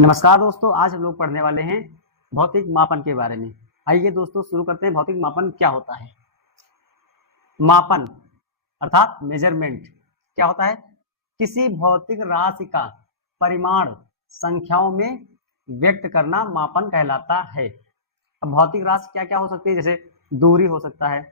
नमस्कार दोस्तों, आज हम लोग पढ़ने वाले हैं भौतिक मापन के बारे में। आइए दोस्तों शुरू करते हैं। भौतिक मापन क्या होता है? मापन अर्थात मेजरमेंट क्या होता है? किसी भौतिक राशि का परिमाण संख्याओं में व्यक्त करना मापन कहलाता है। अब भौतिक राशि क्या क्या हो सकती है? जैसे दूरी हो सकता है,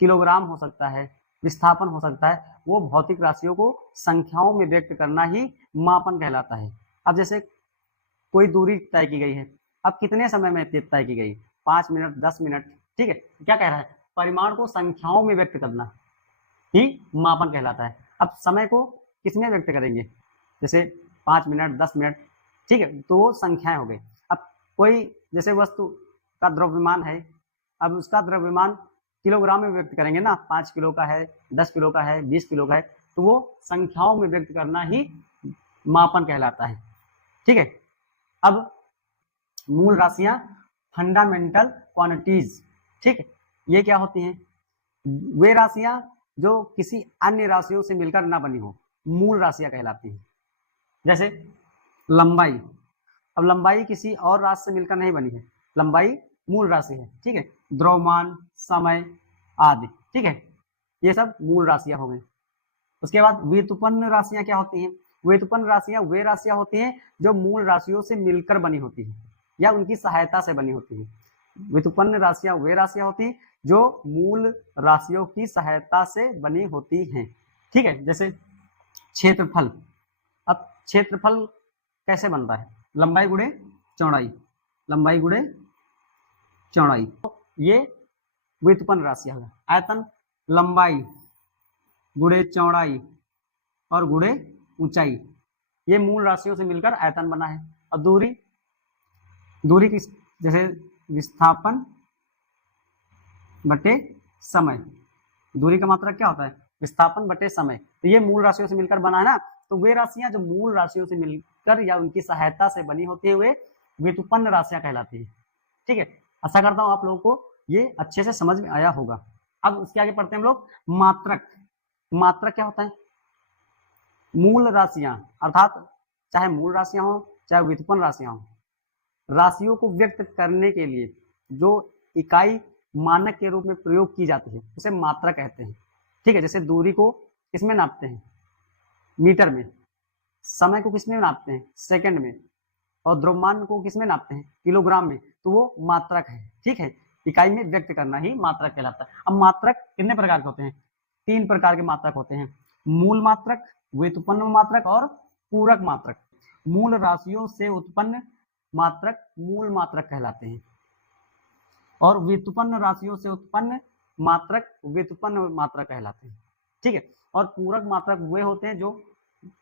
किलोग्राम हो सकता है, विस्थापन हो सकता है। वो भौतिक राशियों को संख्याओं में व्यक्त करना ही मापन कहलाता है। अब जैसे कोई दूरी तय की गई है, अब कितने समय में तय की गई? 5 मिनट, 10 मिनट, ठीक है। क्या कह रहा है? परिमाण को संख्याओं में व्यक्त करना ही मापन कहलाता है। अब समय को किसमें व्यक्त करेंगे? जैसे 5 मिनट, 10 मिनट, ठीक है, तो वो संख्याएं हो गई। अब कोई जैसे वस्तु का द्रव्यमान है, अब उसका द्रव्यमान किलोग्राम में व्यक्त करेंगे ना, 5 किलो का है, 10 किलो का है, 20 किलो का है, तो वो संख्याओं में व्यक्त करना ही मापन कहलाता है। ठीक है। अब मूल राशियां, फंडामेंटल क्वांटिटीज, ठीक है, ये क्या होती हैं? वे राशियां जो किसी अन्य राशियों से मिलकर ना बनी हो, मूल राशियां कहलाती हैं। जैसे लंबाई, अब लंबाई किसी और राशि से मिलकर नहीं बनी है, लंबाई मूल राशि है, ठीक है। द्रव्यमान, समय आदि, ठीक है, ये सब मूल राशियां हो गई। उसके बाद व्युत्पन्न राशियां क्या होती हैं? व्युत्पन्न राशियां वे राशियां होती हैं जो मूल राशियों से मिलकर बनी होती है या उनकी सहायता से बनी होती है। व्युत्पन्न राशियां वे राशियां होती हैं जो मूल राशियों की सहायता से बनी होती हैं, ठीक है। जैसे क्षेत्रफल, अब क्षेत्रफल कैसे बनता है? लंबाई गुणे चौड़ाई, लंबाई गुणे चौड़ाई, तो ये व्युत्पन्न राशियां है। आयतन, लंबाई गुणे चौड़ाई और गुणे ऊंचाई, ये मूल राशियों से मिलकर आयतन बना है। और दूरी, दूरी किस, जैसे विस्थापन बटे समय, दूरी का मात्रक क्या होता है? विस्थापन बटे समय, तो ये मूल राशियों से मिलकर बना है ना। तो वे राशियां जो मूल राशियों से मिलकर या उनकी सहायता से बनी होती है वे व्युत्पन्न राशियां कहलाती है, ठीक है। आशा करता हूं आप लोगों को ये अच्छे से समझ में आया होगा। अब उसके आगे पढ़ते हैं हम लोग मात्रक। मात्रक क्या होता है? मूल राशियां अर्थात चाहे मूल राशियां हो चाहे व्युत्पन्न राशियां हो, राशियों को व्यक्त करने के लिए जो इकाई मानक के रूप में प्रयोग की जाती है उसे मात्रा कहते हैं, ठीक है। जैसे दूरी को किसमें नापते हैं? मीटर में। समय को किसमें नापते हैं? सेकंड में। और द्रव्यमान को किसमें नापते हैं? किलोग्राम में। तो वो मात्रक है, ठीक है। इकाई में व्यक्त करना ही मात्रक कहलाता है। अब मात्रक कितने प्रकार के होते हैं? 3 प्रकार के मात्रक होते हैं, मूल मात्रक, व्युत्पन्न मात्रक और पूरक मात्रक। मूल राशियों से उत्पन्न मात्रक मूल मात्रक कहलाते हैं और व्युत्पन्न राशियों से उत्पन्न मात्रक व्युत्पन्न मात्रक कहलाते हैं, ठीक है। और पूरक मात्रक वे होते हैं जो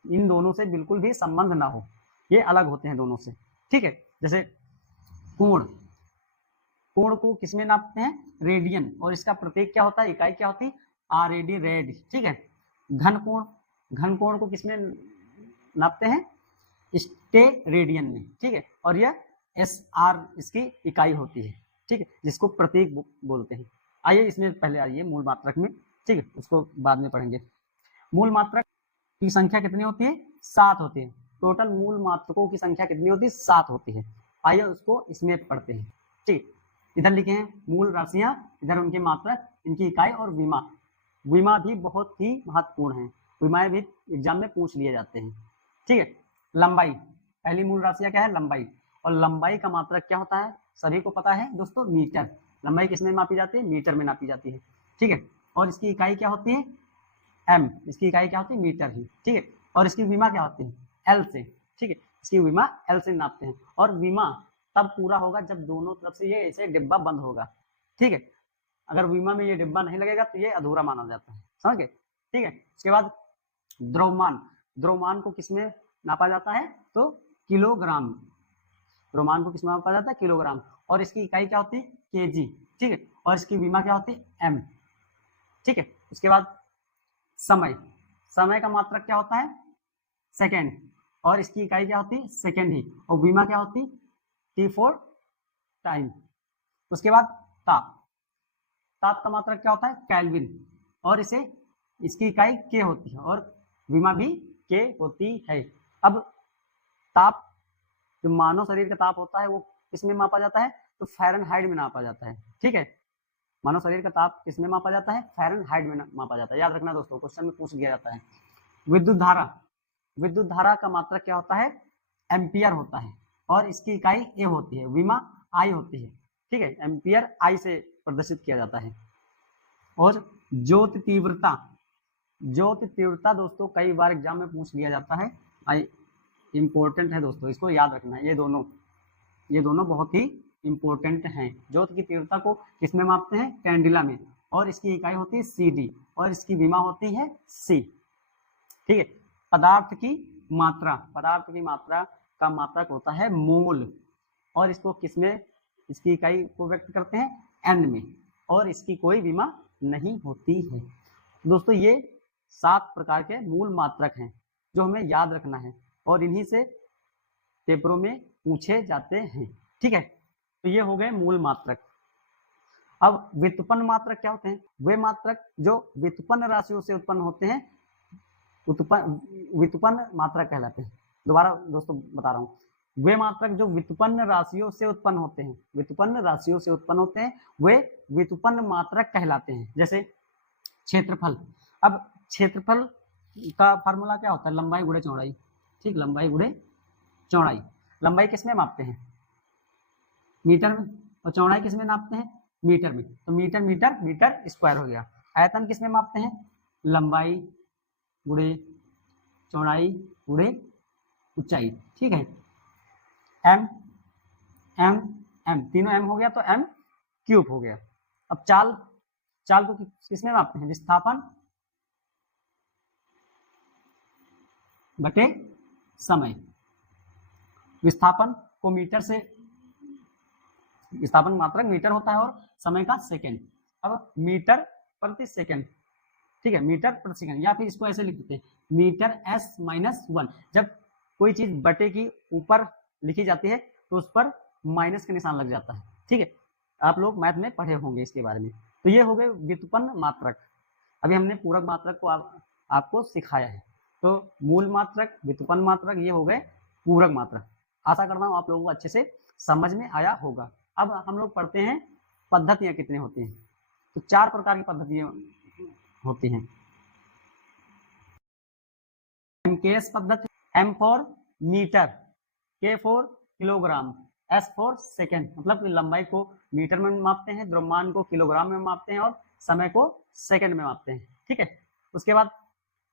इन दोनों से बिल्कुल भी संबंध ना हो, ये अलग होते हैं दोनों से, ठीक है। जैसे कोण, कोण को किसमें नापते हैं? रेडियन, और इसका प्रतीक क्या होता है? इकाई क्या होती है? RAD, रेड, ठीक है। घन कोण, घन कोण को किसमें नापते हैं? स्टेरेडियन में, ठीक है। और यह SR इसकी इकाई होती है, ठीक है, जिसको प्रतीक बोलते हैं। आइए इसमें पहले आइए मूल मात्रक में, ठीक है, उसको बाद में पढ़ेंगे। मूल मात्रक की संख्या कितनी होती है? 7 होती है। टोटल मूल मात्रकों की संख्या कितनी होती है? 7 होती है। आइए उसको इसमें पढ़ते हैं, ठीक। इधर लिखे हैं मूल राशियां, इधर उनके मात्रक, इनकी इकाई और विमा। विमा भी बहुत ही महत्वपूर्ण है, विमाएं भी एग्जाम में पूछ लिए जाते हैं, ठीक है। लंबाई, पहली मूल राशियां क्या है? लंबाई। और लंबाई का मात्रक क्या होता है? सभी को पता है दोस्तों, मीटर। लंबाई किसमें मापी जाती है? मीटर में नापी जाती है, ठीक है। और इसकी इकाई क्या होती है? M, इसकी इकाई क्या होती है? मीटर ही, ठीक है। और इसकी विमा क्या होती है? L से, ठीक है, इसकी विमा L से नापते हैं। और विमा तब पूरा होगा जब दोनों तरफ से ये ऐसे डिब्बा बंद होगा, ठीक है। अगर विमा में ये डिब्बा नहीं लगेगा तो ये अधूरा माना जाता है, समझ गए, ठीक है। उसके बाद द्रव्यमान, द्रव्यमान को किसमें नापा जाता है? तो किलोग्राम, द्रव्यमान को किसमें नापा जाता है? किलोग्राम। और इसकी इकाई क्या होती है? केजी, ठीक है। और इसकी विमा क्या होती है? M, ठीक है। उसके बाद समय, समय का मात्रक क्या होता है? सेकेंड, और इसकी इकाई क्या होती है? सेकेंड ही। और विमा क्या होती है? T for time. उसके बाद ताप, ताप का मात्रक क्या होता है? केल्विन, और इसे इसकी इकाई के होती है और विमा भी के होती है। अब ताप जो मानव शरीर का ताप होता है वो किसमें मापा जाता है, तो फ़ारेनहाइट में नापा जाता है। ठीक है, मानव शरीर का ताप किसमें मापा जाता है, फ़ारेनहाइट में मापा जाता है। याद रखना दोस्तों, क्वेश्चन में पूछ लिया जाता है। विद्युत धारा, विद्युत धारा का मात्रक क्या होता है, एम्पियर होता है, और इसकी इकाई ए होती है, विमा आई होती है। ठीक है, एम्पियर आई से प्रदर्शित किया जाता है। और ज्योति तीव्रता, ज्योति तीव्रता दोस्तों कई बार एग्जाम में पूछ लिया जाता है, इंपॉर्टेंट है दोस्तों, इसको याद रखना है। ये दोनों बहुत ही इंपॉर्टेंट हैं। ज्योति की तीव्रता को किसमें मापते हैं, कैंडिला में, और इसकी इकाई होती है CD, और इसकी विमा होती है C। ठीक है, पदार्थ की मात्रा, पदार्थ की मात्रा का मात्रक होता है मोल, और इसको किसमें, इसकी इकाई को व्यक्त करते हैं N में, और इसकी कोई विमा नहीं होती है। दोस्तों ये 7 प्रकार के मूल मात्रक हैं जो हमें याद रखना है, और इन्हीं से पेपरों में पूछे जाते हैं। ठीक है, तो ये हो गए मूल मात्रक। अब व्युत्पन्न मात्रक क्या होते हैं, वे मात्रक जो व्युत्पन्न राशियों से उत्पन्न होते हैं व्युत्पन्न मात्रक कहलाते हैं। दोबारा दोस्तों बता रहा हूँ, वे मात्रक जो व्युत्पन्न राशियों से उत्पन्न होते हैं, व्युत्पन्न राशियों से उत्पन्न होते हैं, वे व्युत्पन्न मात्रक कहलाते हैं। जैसे क्षेत्रफल, अब क्षेत्रफल का फार्मूला क्या होता है, लंबाई गुणे चौड़ाई। ठीक, लंबाई गुणे चौड़ाई। लंबाई किसमें मापते हैं, मीटर में, और चौड़ाई किसमें नापते हैं, मीटर में। तो मीटर मीटर मीटर स्क्वायर हो गया। आयतन किसमें मापते हैं, लंबाई गुणे चौड़ाई गुणे ऊंचाई। ठीक है, एम एम एम, तीनों एम हो गया तो एम क्यूब हो गया। अब चाल, चाल को किसमें मापते हैं, विस्थापन बटे समय। विस्थापन को मीटर से, विस्थापन मात्रक मीटर होता है और समय का सेकंड। अब मीटर प्रति सेकंड, ठीक है, मीटर प्रति सेकंड, या फिर इसको ऐसे लिख देते हैं मीटर S-1। जब कोई चीज बटे की ऊपर लिखी जाती है तो उस पर माइनस का निशान लग जाता है। ठीक है, आप लोग मैथ में पढ़े होंगे इसके बारे में। तो ये हो गए व्युत्पन्न मात्रक। अभी हमने पूरक मात्रक को आपको सिखाया है। तो मूल मात्रक, व्युत्पन्न मात्रक, ये हो गए पूरक मात्रक। आशा करता हूँ आप लोगों को अच्छे से समझ में आया होगा। अब हम लोग पढ़ते हैं पद्धतियां कितनी होती हैं। तो 4 प्रकार की पद्धतियां होती हैं। MKS पद्धति, M for metre, K for kilogram, S for second, मतलब लंबाई को मीटर में मापते हैं, द्रव्यमान को किलोग्राम में मापते हैं, और समय को सेकंड में मापते हैं। ठीक है, उसके बाद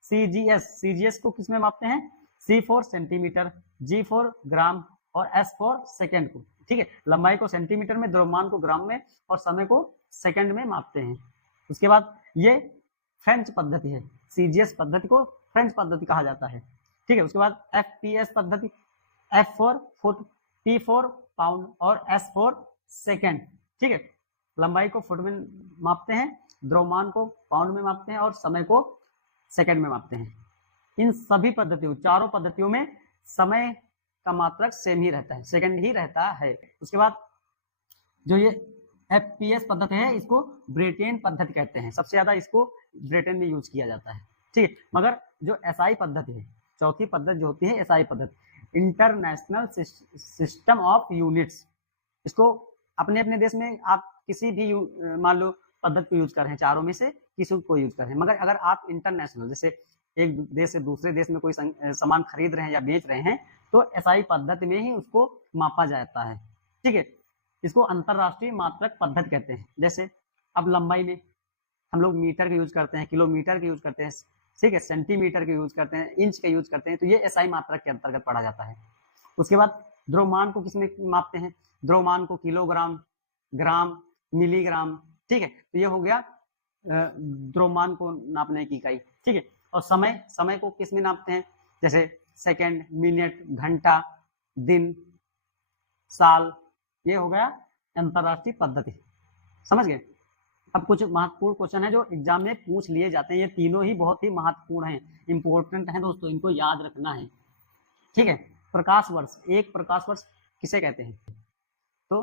CGS को किस में मापते हैं, C for centimetre, G for gram, और S फॉर सेकेंड को। ठीक है, लंबाई को सेंटीमीटर में, द्रव्यमान को ग्राम में, और समय को सेकंड में मापते हैं। उसके बाद ये फ्रेंच पद्धति है, CGS पद्धति को फ्रेंच पद्धति कहा जाता है। ठीक है, उसके बाद FPS पद्धति, F for foot, P for pound, और S फॉर सेकेंड। ठीक है, लंबाई को फुट में मापते हैं, द्रव्यमान को पाउंड में मापते हैं, और समय को सेकंड में मापते हैं। इन सभी पद्धतियों, चारों पद्धतियों में समय का मात्रक सेम ही रहता है, सेकंड ही रहता है। उसके बाद जो ये FPS पद्धति है, इसको ब्रिटेन पद्धति कहते हैं। सबसे ज्यादा इसको ब्रिटेन में यूज किया जाता है। ठीक है, मगर जो SI पद्धति है, चौथी पद्धति जो होती है SI पद्धति, इंटरनेशनल सिस्टम ऑफ यूनिट्स, इसको अपने अपने देश में आप किसी भी मान लो पद्धति को यूज कर रहे हैं, चारों में से किसी को यूज कर रहे हैं, मगर अगर आप इंटरनेशनल, जैसे एक देश से दूसरे देश में कोई सामान खरीद रहे हैं या बेच रहे हैं, तो SI पद्धति में ही उसको मापा जाता है। ठीक है, इसको अंतरराष्ट्रीय मात्रक पद्धति कहते हैं। जैसे अब लंबाई में हम लोग मीटर का यूज करते हैं, किलोमीटर का यूज करते हैं, ठीक है, सेंटीमीटर का यूज करते हैं, इंच का यूज करते हैं, तो ये SI मात्रक के अंतर्गत पढ़ा जाता है। उसके बाद द्रव्यमान को किसमें मापते हैं, द्रव्यमान को किलोग्राम, ग्राम, मिलीग्राम। ठीक है, तो ये हो गया द्रव्यमान को नापने की इकाई। ठीक है, और समय, समय को किसमें नापते हैं, जैसे सेकंड, मिनट, घंटा, दिन, साल। ये हो गया अंतरराष्ट्रीय पद्धति। समझ गए। अब कुछ महत्वपूर्ण क्वेश्चन है जो एग्जाम में पूछ लिए जाते हैं। ये तीनों ही बहुत ही महत्वपूर्ण हैं, इंपॉर्टेंट हैं दोस्तों, इनको याद रखना है। ठीक है, प्रकाश वर्ष, एक प्रकाश वर्ष किसे कहते हैं, तो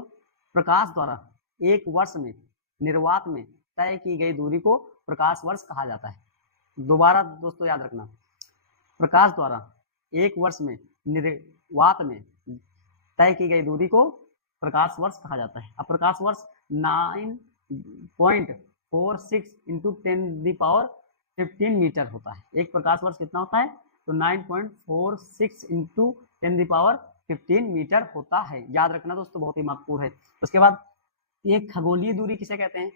प्रकाश द्वारा एक वर्ष में निर्वात में तय की गई दूरी को प्रकाश वर्ष कहा जाता है। दोबारा दोस्तों याद रखना, प्रकाश द्वारा एक वर्ष में निर्वात में तय की गई दूरी को प्रकाश वर्ष कहा जाता है। अब प्रकाश वर्ष 9.46 इंटू 10⁻15 मीटर होता है। एक प्रकाश वर्ष कितना होता है? तो 9.46 इंटू 10⁻15 मीटर होता है। याद रखना दोस्तों, बहुत ही महत्वपूर्ण है। उसके बाद ये खगोलीय दूरी किसे कहते हैं?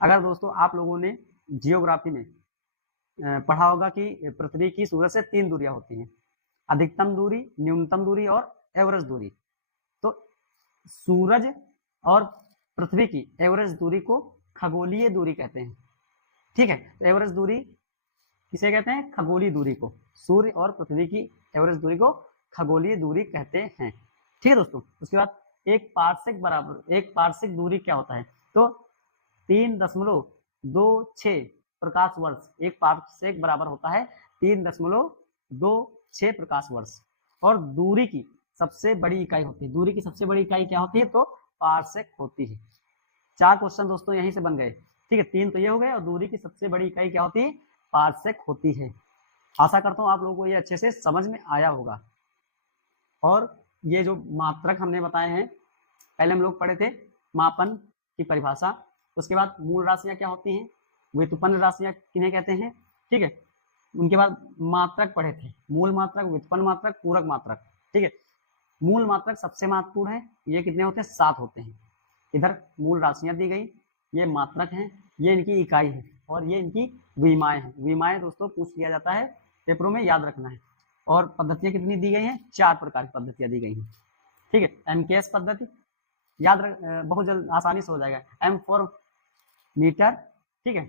अगर दोस्तों आप लोगों ने जियोग्राफी में पढ़ा होगा कि पृथ्वी की सूरज से 3 दूरियां होती हैं, अधिकतम दूरी, न्यूनतम दूरी और एवरेज दूरी। तो सूरज और पृथ्वी की एवरेज दूरी को खगोलीय दूरी कहते हैं। ठीक है, तो एवरेज दूरी किसे कहते हैं? खगोलीय दूरी को। सूर्य और पृथ्वी की एवरेज दूरी को खगोलीय दूरी कहते हैं। ठीक है दोस्तों। उसके बाद एक पार्सेक दूरी क्या होता है? तो 3.26 प्रकाश वर्ष। एक पार्सेक बराबर होता है 3.26 प्रकाश वर्ष। और दूरी की सबसे बड़ी इकाई होती है। दूरी की सबसे बड़ी इकाई क्या होती है? तो पार्सेक होती है। 4 क्वेश्चन दोस्तों यहीं से बन गए। ठीक है, 3 तो ये हो गए, और दूरी की सबसे बड़ी इकाई क्या होती है? पार्सेक होती है। आशा करता हूँ आप लोगों को ये अच्छे से समझ में आया होगा। और ये जो मात्रक हमने बताए हैं, पहले हम लोग पढ़े थे मापन की परिभाषा। उसके बाद मूल राशियां क्या होती हैं, व्युत्पन्न राशियां किन्हें कहते हैं। ठीक है, उनके बाद मात्रक पढ़े थे, मूल मात्रक, व्युत्पन्न मात्रक, पूरक मात्रक। ठीक है, मूल मात्रक सबसे महत्वपूर्ण है। ये कितने होते हैं? 7 होते हैं। इधर मूल राशियां दी गई, ये मात्रक हैं, ये इनकी इकाई है, और ये इनकी विमाएं हैं। विमाएं दोस्तों पूछ लिया जाता है पेपरों में, याद रखना है। और पद्धतियां कितनी दी गई हैं? 4 प्रकार की पद्धतियां दी गई हैं। ठीक है, MKS पद्धति याद रख, बहुत जल्द आसानी से हो जाएगा। M फॉर मीटर, ठीक है,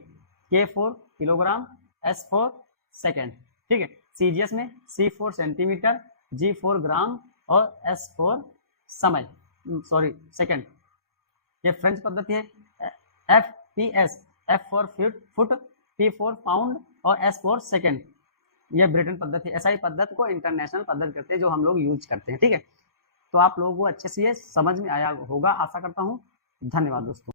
K for kilogram, S for second. ठीक है, CGS में C for centimetre, G for gram और S फॉर समय, सेकेंड। ये फ्रेंच पद्धति है। FPS, F for foot, P for pound और S फॉर सेकेंड। ये ब्रिटेन पद्धति। SI पद्धति को इंटरनेशनल पद्धति करते हैं, जो हम लोग यूज करते हैं। ठीक है, तो आप लोगों को अच्छे से ये समझ में आया होगा, आशा करता हूँ। धन्यवाद दोस्तों।